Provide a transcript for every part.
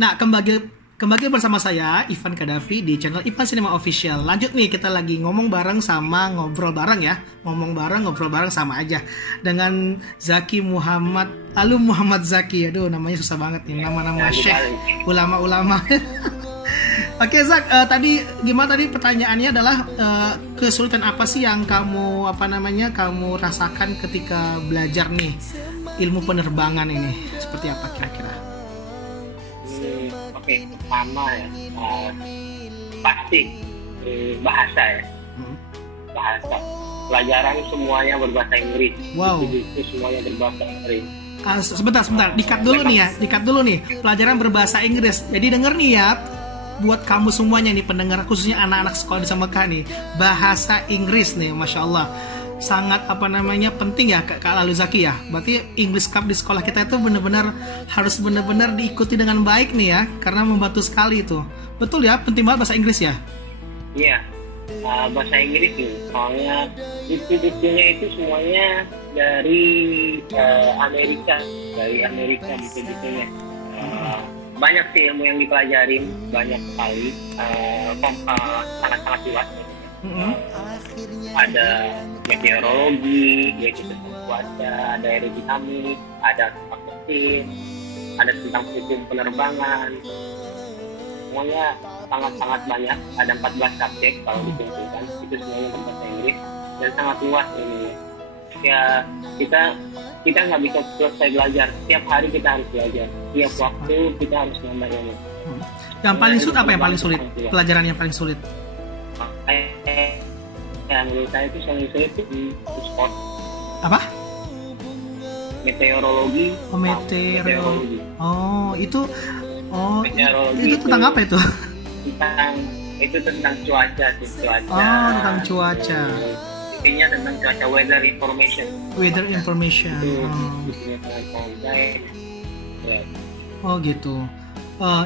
Nah, kembali bersama saya Ivan Kadafi di channel Ivan Cinema Official. Lanjut nih, kita lagi ngomong bareng sama ngobrol bareng ya. Ngomong bareng, ngobrol bareng sama aja dengan Zaki Muhammad, lalu Muhammad Zaki. Aduh, namanya susah banget nih, nama-nama syekh, ulama-ulama. Oke, Zak, tadi gimana tadi pertanyaannya adalah kesulitan apa sih yang kamu kamu rasakan ketika belajar nih ilmu penerbangan ini? Seperti apa kira-kira? Oke, pertama ya, pasti bahasa ya, bahasa. Pelajaran semuanya berbahasa Inggris. Wow. Itu semuanya berbahasa Inggris. Sebentar, dikat dulu nih. Pelajaran berbahasa Inggris. Jadi denger nih ya, buat kamu semuanya nih pendengar, khususnya anak-anak sekolah di Mekah nih, bahasa Inggris nih, masya Allah. Sangat penting ya Kak Lalu Zaki ya. Berarti English Cup di sekolah kita itu harus benar-benar diikuti dengan baik nih ya, karena membantu sekali itu. Betul ya, penting banget bahasa Inggris ya. Iya, bahasa Inggris nih, soalnya buku-bukunya itu semuanya dari Amerika buku-bukunya. Banyak sih ilmu yang dipelajarin, banyak sekali, sangat-sangat luas. Ada meteorologi, yaitu tentang cuaca, ada aerodinamik, ada tentang mesin, ada tentang hukum penerbangan. Semuanya sangat-sangat banyak, ada 14 subjek kalau dikumpulkan, itu semuanya berbahasa Inggris dan sangat luas ini. Ya, kita nggak bisa selesai belajar, setiap hari kita harus belajar, setiap waktu kita harus nambah ilmu. Yang paling sulit apa yang paling sulit? Pelajaran yang paling sulit? Ya, menurut saya itu paling sulit itu sport. Apa? Meteorologi. Meteorologi. Meteorologi itu tentang apa itu? Tentang cuaca. Tentang cuaca. Intinya tentang cuaca, weather information. Oh gitu.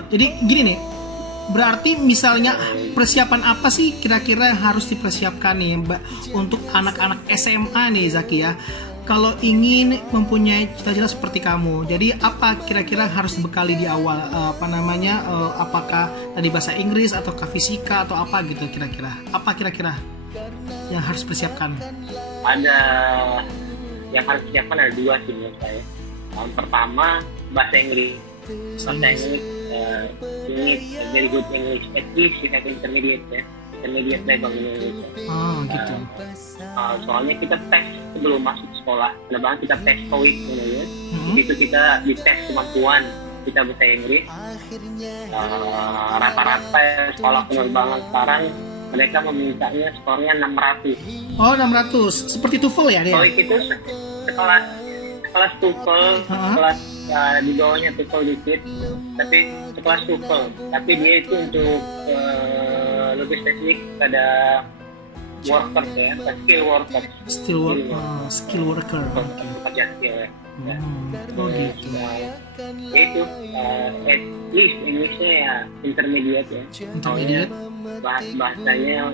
Jadi gini nih. Berarti misalnya persiapan apa sih kira-kira yang harus dipersiapkan nih untuk anak-anak SMA nih Zaki ya, kalau ingin mempunyai cita-cita seperti kamu? Jadi apa kira-kira harus dibekali di awal? Apakah tadi bahasa Inggris atau fisika atau apa gitu kira-kira? Apa kira-kira yang harus persiapkan? Ada yang harus dipersiapkan, ada dua sih menurut saya. Yang pertama bahasa Inggris. Ini very good English, at least you have intermediate level English. Gitu. Soalnya kita tes sebelum masuk sekolah, kadang kita tes TOEIC namanya. Itu kita dites kemampuan kita bahasa Inggris. Rata-rata sekolah penerbangan sekarang mereka memintanya skornya 600. 600, seperti TOEFL ya dia? TOEIC itu kelas TOEFL, kelas di bawahnya TOEFL dikit, tapi sekelas TOEFL, tapi dia itu untuk lebih spesifik pada workers ya, skill worker. Pekerja skill ya. Gitu. Itu at least Englishnya ya intermediate ya. Intermediate. Bahasanya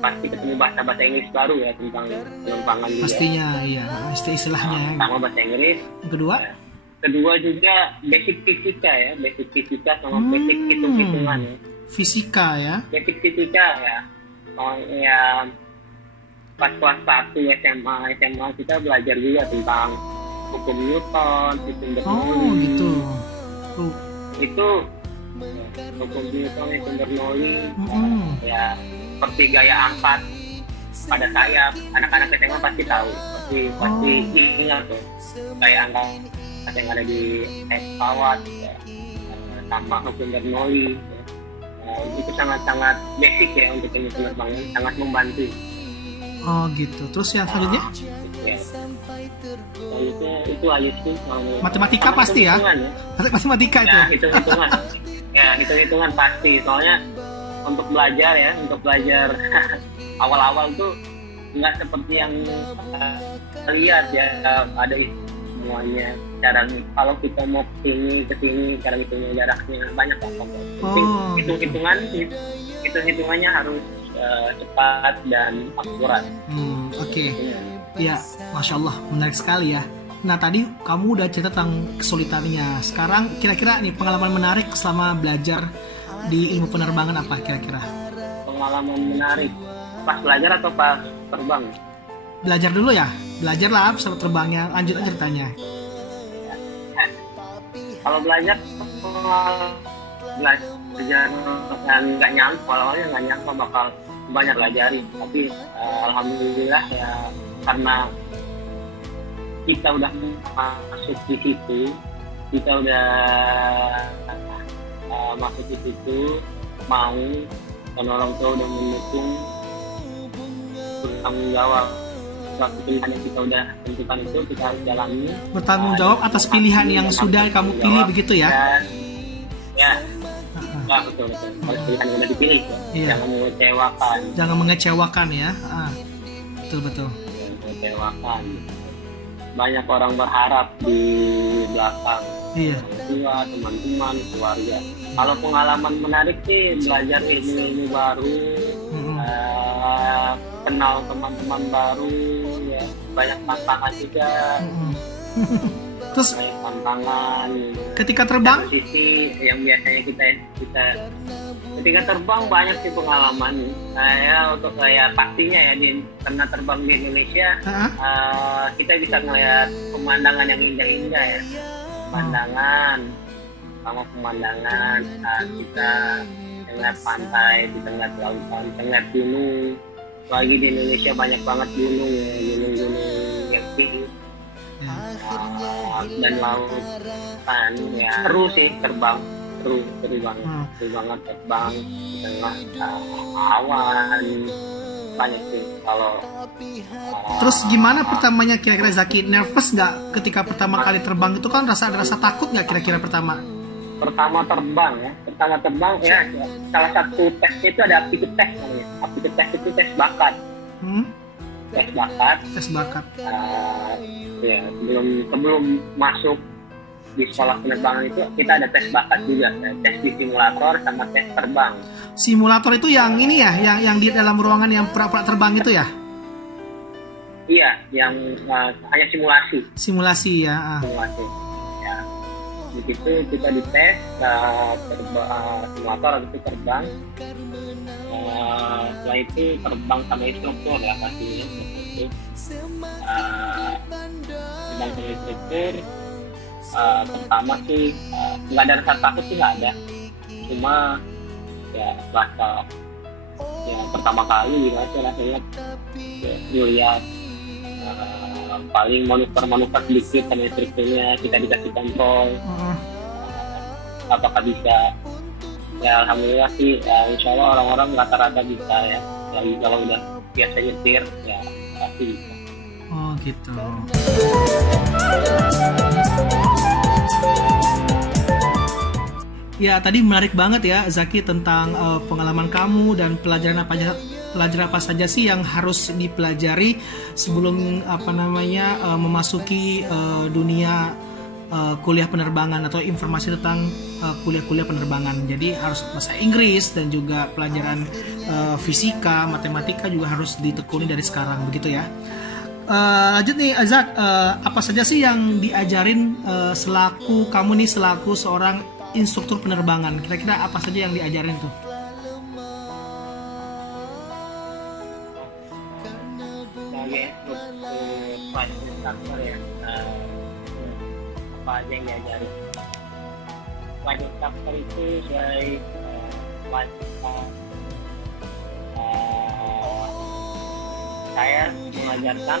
pasti ketemu bahasa Inggris baru ya tentang penerbangan juga. Pastinya iya, istilahnya. Pertama bahasa Inggris. Kedua juga basic fisika sama basic hitung-hitungan ya. Fisika ya. Basic fisika ya. Soalnya pas kelas 1 SMA kita belajar juga tentang hukum Newton, hukum Bernoulli. Gitu. Itu hukum Newton, hukum Bernoulli. Ya, seperti gaya angkat pada sayap, anak-anak SMA pasti tahu, pasti ingat tuh gaya angkat yang ada di pesawat ya. Sama hukum Bernoulli ya. Itu sangat-sangat basic ya untuk ilmu penerbangan, sangat membantu. Gitu. Terus yang selanjutnya? Ya. Selanjutnya itu aja sih. Matematika pasti ya? Matematika itu. Hitung-hitungan pasti. Soalnya untuk belajar awal-awal tuh nggak seperti yang lihat ya, ada semuanya. Kalau kita mau kesini cara hitungnya jaraknya banyak lah. Hitung-hitungannya harus cepat dan akurat. Oke. Ya, masya Allah, menarik sekali ya. Nah tadi kamu udah cerita tentang kesulitannya. Sekarang kira-kira nih pengalaman menarik selama belajar di ilmu penerbangan apa kira-kira? Pengalaman menarik pas belajar atau pas terbang? Belajar dulu ya. Belajar lah pesawat terbangnya. Lanjut aja ceritanya. Kalau belajar nggak nyangka, awalnya nggak nyangka bakal banyak belajarin. Tapi alhamdulillah ya, karena kita udah masuk di situ, kita udah masuk di situ, mau, dan orang tua udah mendukung, bertanggung jawab suatu pilihan yang kita udah tentukan itu kita harus jalani. Bertanggung jawab atas pilihan yang sudah kamu pilih begitu ya? Ya, betul. Harus pilihan yang udah dipilih ya. Iya. Jangan mengecewakan. Jangan mengecewakan ya. Betul. Mengecewakan. Banyak orang berharap di belakang. Iya. Tua, teman-teman, keluarga. Kalau pengalaman menarik sih belajar ilmu baru, kenal teman-teman baru, ya banyak tantangan juga. Terus banyak tantangan. Ketika terbang? Sisi yang biasanya kita ketika terbang banyak sih pengalaman. Untuk saya pastinya ya karena terbang di Indonesia, kita bisa melihat pemandangan yang indah-indah ya. Pemandangan, kita ngeliat pantai, kita ngeliat lautan, kita ngeliat gunung. Lagi di Indonesia banyak banget gunung yang tinggi dan lautan ya. Seru sih terbang, seru banget terbang di tengah awan, banyak sih. Kalau terus gimana pertamanya kira-kira Zaki? Nervous nggak ketika pertama kali terbang itu kan rasa takut nggak kira-kira pertama terbang ya, salah satu tesnya itu ada aptitude test namanya. Aptitude test itu tes bakat. Tes bakat. Ya, sebelum masuk di sekolah penerbangan itu kita ada tes bakat juga, tes di simulator sama tes terbang. Simulator itu yang ini ya, yang di dalam ruangan yang pura-pura terbang itu ya? Iya, yang hanya simulasi. Simulasi ya. Simulasi. Ya. Begitu kita dites simulator itu terbang. Setelah itu terbang sama instruktur ya pastinya. Terbang sama instruktur. Pertama sih nggak ada rasa takut sih, nggak ada. Cuma ya rasa ya pertama kali gitu rasanya ya, lihat paling manuver sedikit sama instrukturnya, kita dikasih kontrol apakah bisa. Ya alhamdulillah sih ya, insya Allah orang-orang rata-rata bisa ya, lagi kalau udah biasa nyetir ya pasti bisa. Oh gitu. Ya tadi menarik banget ya Zaki tentang pengalaman kamu dan pelajaran apa saja sih yang harus dipelajari sebelum memasuki dunia kuliah penerbangan atau informasi tentang kuliah-kuliah penerbangan. Jadi harus bahasa Inggris dan juga pelajaran fisika, matematika juga harus ditekuni dari sekarang begitu ya. Lanjut nih Azak, apa saja sih yang diajarin selaku seorang instruktur penerbangan? Kira-kira apa saja yang diajarin tuh? Apa aja yang diajarin? Flight instructor itu saya mengajarkan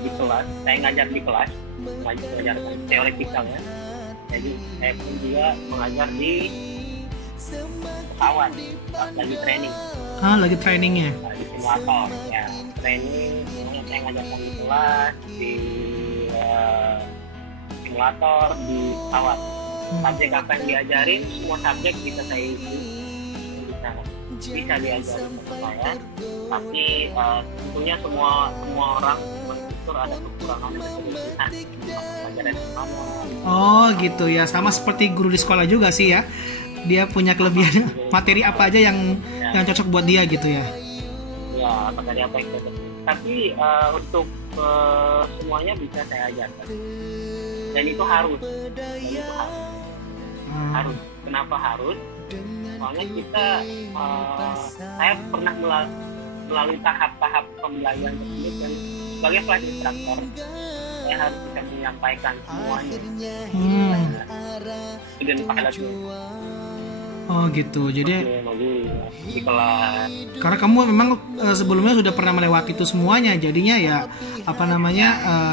di kelas, saya ngajar di kelas, mengajarkan teoretikal ya. Jadi saya pun juga mengajar di pesawat, lagi training. Lagi trainingnya? Di simulator ya, training. Semuanya saya ngajarkan di kelas, di simulator, di pesawat. Subjek apa yang diajarin, semua subjek bisa saya isi, bisa diajarin sama saya. Tapi tentunya semua orang instruktur ada kekurangan dan kelebihan pelajaran sama. Oh gitu ya, sama seperti guru di sekolah juga sih ya. Dia punya kelebihan materi apa aja yang cocok buat dia gitu ya. Ya, materi apa yang cocok. tapi untuk semuanya bisa saya ajarkan, dan itu harus. Harus. Kenapa harus? Soalnya kita saya pernah melalui tahap-tahap pembelajaran tersebut, dan sebagai flight instructor saya harus bisa menyampaikan semuanya student pilotnya. Oh gitu. Jadi di kelas. karena kamu memang sebelumnya sudah pernah melewati itu semuanya, jadinya ya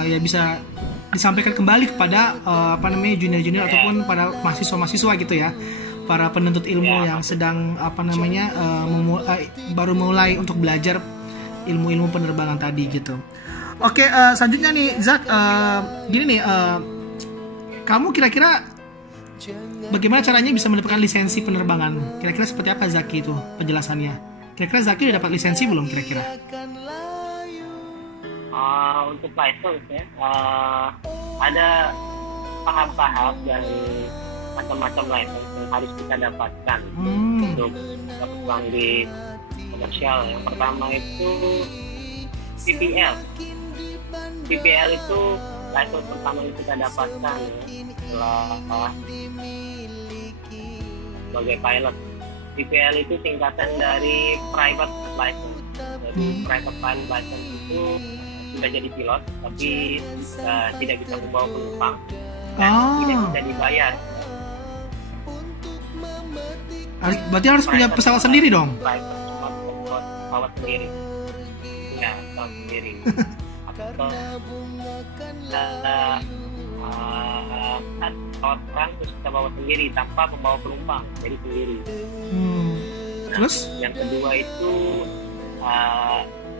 ya bisa disampaikan kembali kepada junior-junior ataupun pada mahasiswa-mahasiswa gitu ya, para penuntut ilmu yang sedang baru mulai untuk belajar ilmu-ilmu penerbangan tadi gitu. Oke, selanjutnya nih Zak, gini nih, kamu kira-kira bagaimana caranya bisa mendapatkan lisensi penerbangan? Kira-kira seperti apa Zaki itu penjelasannya? Kira-kira Zaki udah dapat lisensi belum kira-kira? Untuk license ya, ada tahap-tahap dari macam-macam license yang harus kita dapatkan untuk dapat uang di komersial. Yang pertama itu PPL. PPL itu license pertama yang kita dapatkan ya, setelah sebagai pilot. PPL itu singkatan dari private license. Jadi private pilot license itu sudah jadi pilot, tapi tidak bisa membawa penumpang dan tidak bisa dibayar. Berarti harus punya pesawat sendiri dong? Pesawat sendiri. Ya, pesawat sendiri. Pesawat perang terus kita bawa sendiri tanpa membawa penumpang, jadi sendiri. Terus? Yang kedua itu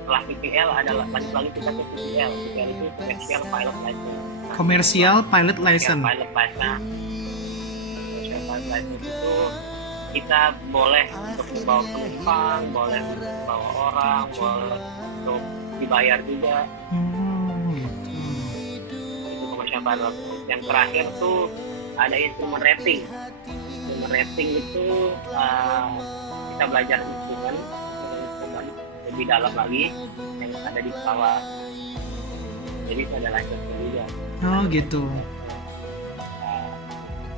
setelah PPL adalah lanjut lagi kita ke PPL. PPL itu Commercial Pilot License. Commercial Pilot License. Commercial Pilot License itu kita boleh untuk membawa penumpang, boleh untuk membawa orang, boleh untuk dibayar juga. Itu Commercial Pilot License. Yang terakhir tuh ada instrument rating. Instrument rating itu kita belajar instrumen lebih dalam lagi yang ada di pesawat. Jadi itu ada license juga. Oh gitu.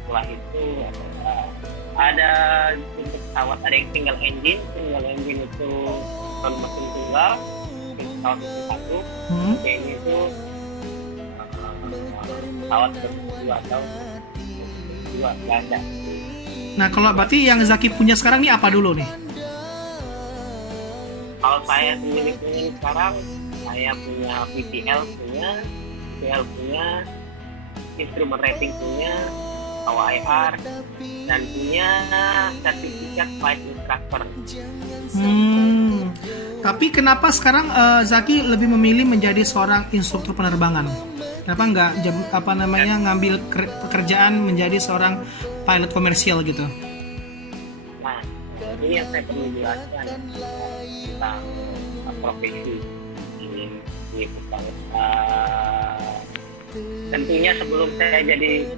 Setelah itu ada untuk pesawat ada yang single engine. Single engine itu mesin tunggal, pesawat mesin satu. Ini itu pesawat berdua atau dua ganda. Nah kalau berarti yang Zaki punya sekarang nih apa dulu nih? Kalau saya sendiri sekarang, saya punya PPL punya, instrument rating punya, OIR, dan punya sertifikat flight instructor. Tapi kenapa sekarang Zaki lebih memilih menjadi seorang instruktur penerbangan? Kenapa nggak ngambil pekerjaan menjadi seorang pilot komersial gitu? Nah, ini yang saya perlu jelaskan tentang profesi ini pesawat. Tentunya sebelum saya menjadi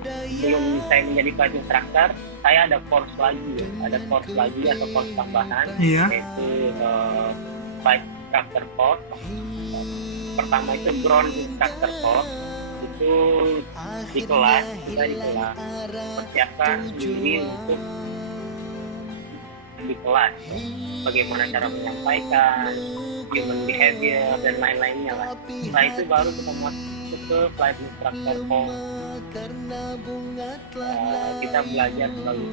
pilot instructor, saya ada course lagi atau course tambahan, yaitu flight instructor course. Pertama itu ground instructor course, itu di kelas persiapkan diri untuk di kelas, bagaimana cara menyampaikan, human behavior dan lain-lainnya lah. Setelah itu baru kita masuk ke flight instructor course. Kita belajar sebagai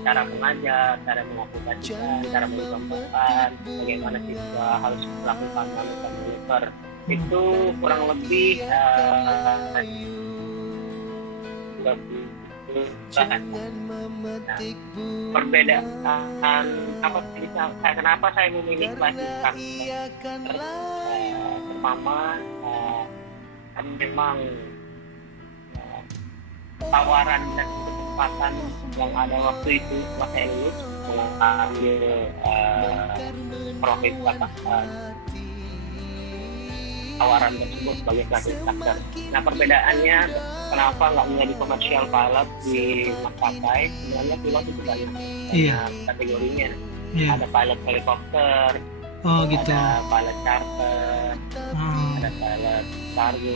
cara mengajar, cara mengaplikasikan, cara menggambarkan, bagaimana kita harus melakukan manuver. Itu kurang lebih perbedaan kenapa saya memilih flight instructor. Pertama, memang tawaran dan kesempatan yang ada waktu itu setelah saya lulus mengambil profesi tawaran tersebut sebagai flight instructor. Nah, perbedaannya kenapa nggak menjadi commercial pilot di maskapai? Sebenarnya pilot itu banyak kategorinya. Ada pilot helikopter, gitu. ada pilot charter, pilot kargo,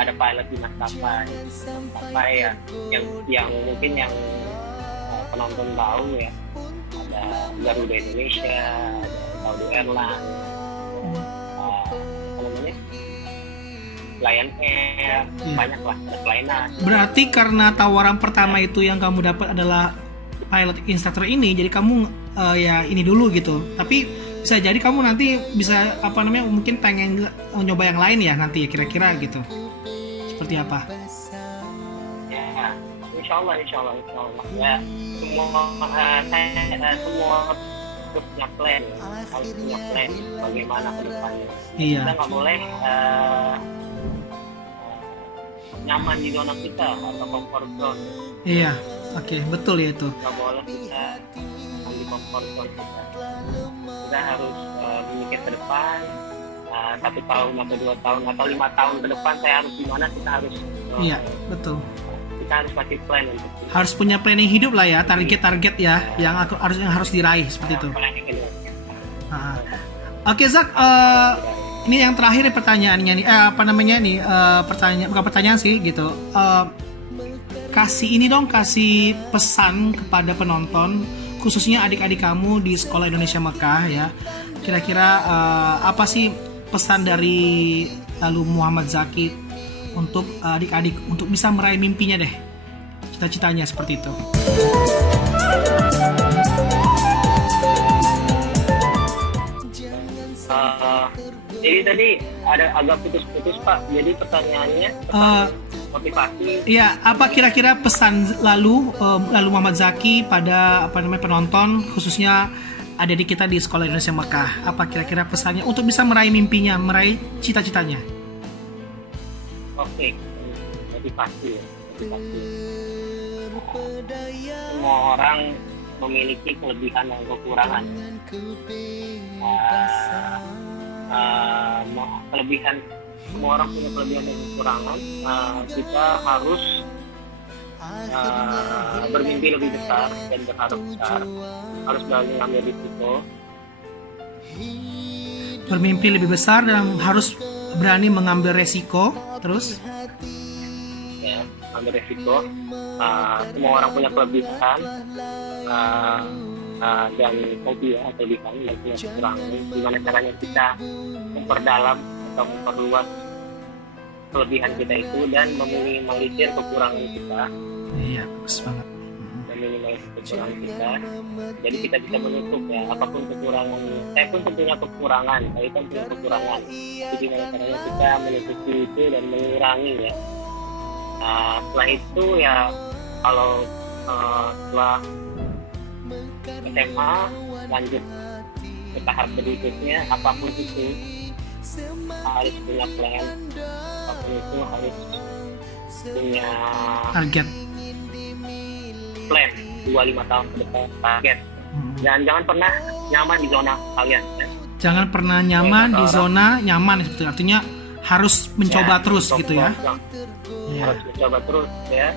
ada pilot di maskapai ya, yang mungkin yang penonton tahu ya, ada Garuda Indonesia, ada Saudi Airlines, apa namanya, Lion Air, banyak lah, ada Flynas. Berarti karena tawaran pertama itu yang kamu dapat adalah pilot instructor ini, jadi kamu ya ini dulu gitu. Tapi bisa jadi kamu nanti bisa mungkin pengen nyoba yang lain ya nanti ya, kira-kira gitu. Seperti apa? Ya, insya Allah ya, semua harus punya plan bagaimana ke depannya. Iya. Kita nggak boleh nyaman di zona kita atau comfort zone. Iya, oke, betul ya itu. Nggak boleh kita di comfort zone kita. Kita harus memikir ke depan, 1 tahun atau 2 tahun atau 5 tahun ke depan saya harus di mana, kita harus iya, betul. Kita harus pakai plan untuk itu. Harus punya planning hidup lah ya, target-target ya, yang harus diraih seperti itu. Oke, Zak, ini yang terakhir nih pertanyaannya nih, bukan pertanyaan sih gitu. Kasih pesan kepada penonton, khususnya adik-adik kamu di Sekolah Indonesia Mekah ya. Kira-kira apa sih pesan dari lalu Muhammad Zaki untuk adik-adik untuk bisa meraih mimpinya deh, cita-citanya seperti itu. Jadi tadi ada agak putus-putus Pak. Jadi pertanyaannya motivasi. Iya, apa kira-kira pesan lalu Muhammad Zaki pada penonton, khususnya adik kita di Sekolah Indonesia Mekah? Apa kira-kira pesannya untuk bisa meraih mimpinya, meraih cita-citanya? Oke, motivasi. Semua orang memiliki kelebihan dan kekurangan. Kelebihan, semua orang punya kelebihan dan kekurangan. Kita harus bermimpi lebih besar dan berharap besar, harus berani mengambil risiko. Bermimpi lebih besar dan harus berani mengambil resiko. Terus ya, ambil resiko. Semua orang punya kelebihan dan hobi ya, kelebihan dan punya kekurangan. Gimana caranya kita memperdalam atau memperluas kelebihan kita itu dan meminimalisir kekurangan kita. Iya, bagus banget. Meminimalisir kekurangan kita. Jadi kita bisa menutup ya, apapun kekurangan. Saya pun punya kekurangan, saya kan punya kekurangan. Jadi gimana caranya kita menutupi itu dan mengurangi ya. Setelah itu ya, kalau setelah SMA lanjut ke tahap berikutnya, apapun itu harus punya plan, apapun itu harus punya target, plan 2-5 tahun ke depan, target. Dan jangan pernah nyaman di zona kalian ya. Jangan pernah nyaman di zona nyaman, sebetulnya artinya harus mencoba terus gitu ya. Harus mencoba terus ya.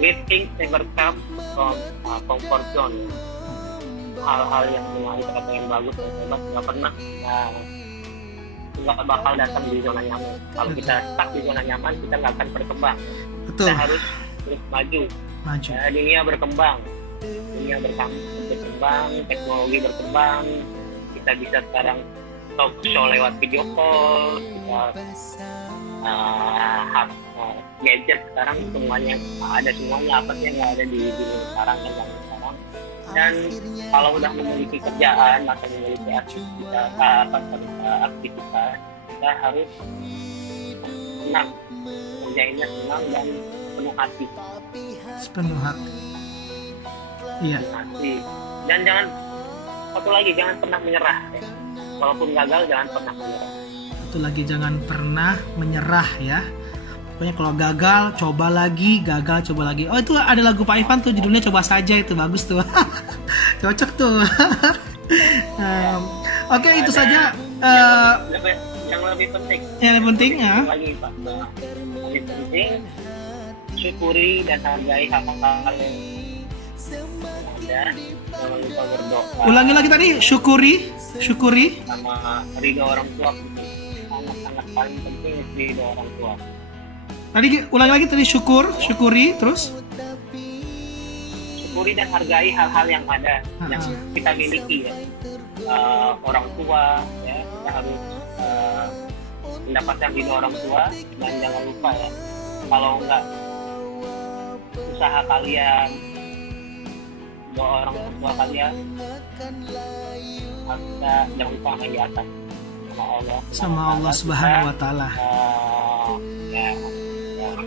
Great things never come from comfort zone. Hal-hal yang kata yang bagus dan hebat nggak bakal datang di zona nyaman. Kalau kita stuck di zona nyaman, kita nggak akan berkembang. Betul. Kita harus terus maju. Ya, dunia berkembang, teknologi berkembang. Kita bisa sekarang talk show lewat video call, gadget sekarang semuanya ada, apa sih yang nggak ada di dunia sekarang dan zaman sekarang. Dan kalau udah memiliki kerjaan atau memiliki aktivitas, kita harus senang, kerjainnya senang dan penuh hati. Sepenuh hati. Iya. Dan jangan pernah menyerah. Walaupun gagal, jangan pernah menyerah. Satu lagi, jangan pernah menyerah ya. Pokoknya kalau gagal, coba lagi, gagal, coba lagi. Oh, itu ada lagu Pak Ivan tuh, judulnya Coba Saja, itu bagus tuh. Cocok tuh. Oke, itu saja. Yang lebih penting. Yang lebih penting ya. Lagi Pak. Lebih penting, syukuri dan hargai hal-hal yang ada. Jangan lupa berdoa. Ulangi lagi tadi, syukuri sama ridho orang tua. paling penting ridho orang tua. Tadi ulang lagi tadi syukuri terus Syukuri dan hargai hal-hal yang ada yang kita miliki ya. Orang tua ya, kita harus mendapatkan ridho orang tua, dan jangan lupa ya, kalau enggak usaha kalian, doa orang tua kalian, jangan lupa main di atas sama Allah Subhanahu wa taala.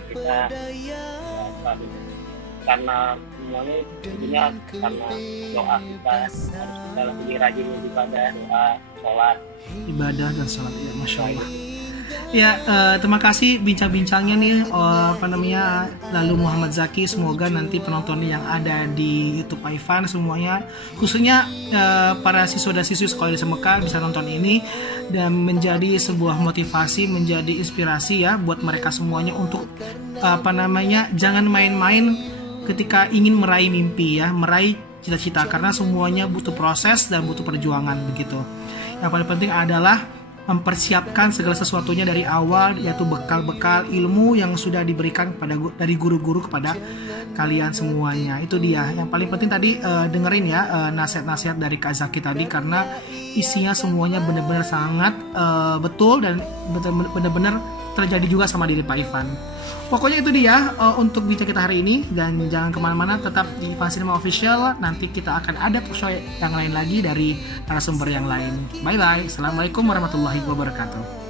Kita karena semuanya tentunya karena doa kita, harus kita lebih rajin ibadah, doa, sholat, ibadah dan sholat ya, masya Allah. Ya, terima kasih bincang-bincangnya nih, lalu Muhammad Zaki. Semoga nanti penonton yang ada di YouTube Ivan semuanya, khususnya para siswa dan siswi sekolah di Mekah bisa nonton ini dan menjadi sebuah motivasi, menjadi inspirasi ya buat mereka semuanya untuk jangan main-main ketika ingin meraih mimpi ya, meraih cita-cita, karena semuanya butuh proses dan butuh perjuangan begitu. Yang paling penting adalah mempersiapkan segala sesuatunya dari awal, yaitu bekal-bekal ilmu yang sudah diberikan dari guru-guru kepada kalian semuanya. Itu dia yang paling penting tadi. Dengerin ya nasihat-nasihat dari Kak Zaki tadi, karena isinya semuanya benar-benar sangat betul dan benar-benar terjadi juga sama diri Pak Ivan. Pokoknya itu dia untuk bincang kita hari ini, dan jangan kemana-mana, tetap di Ivan Cinema Official. Nanti kita akan ada show yang lain lagi dari narasumber yang lain. Bye bye. Assalamualaikum warahmatullahi wabarakatuh.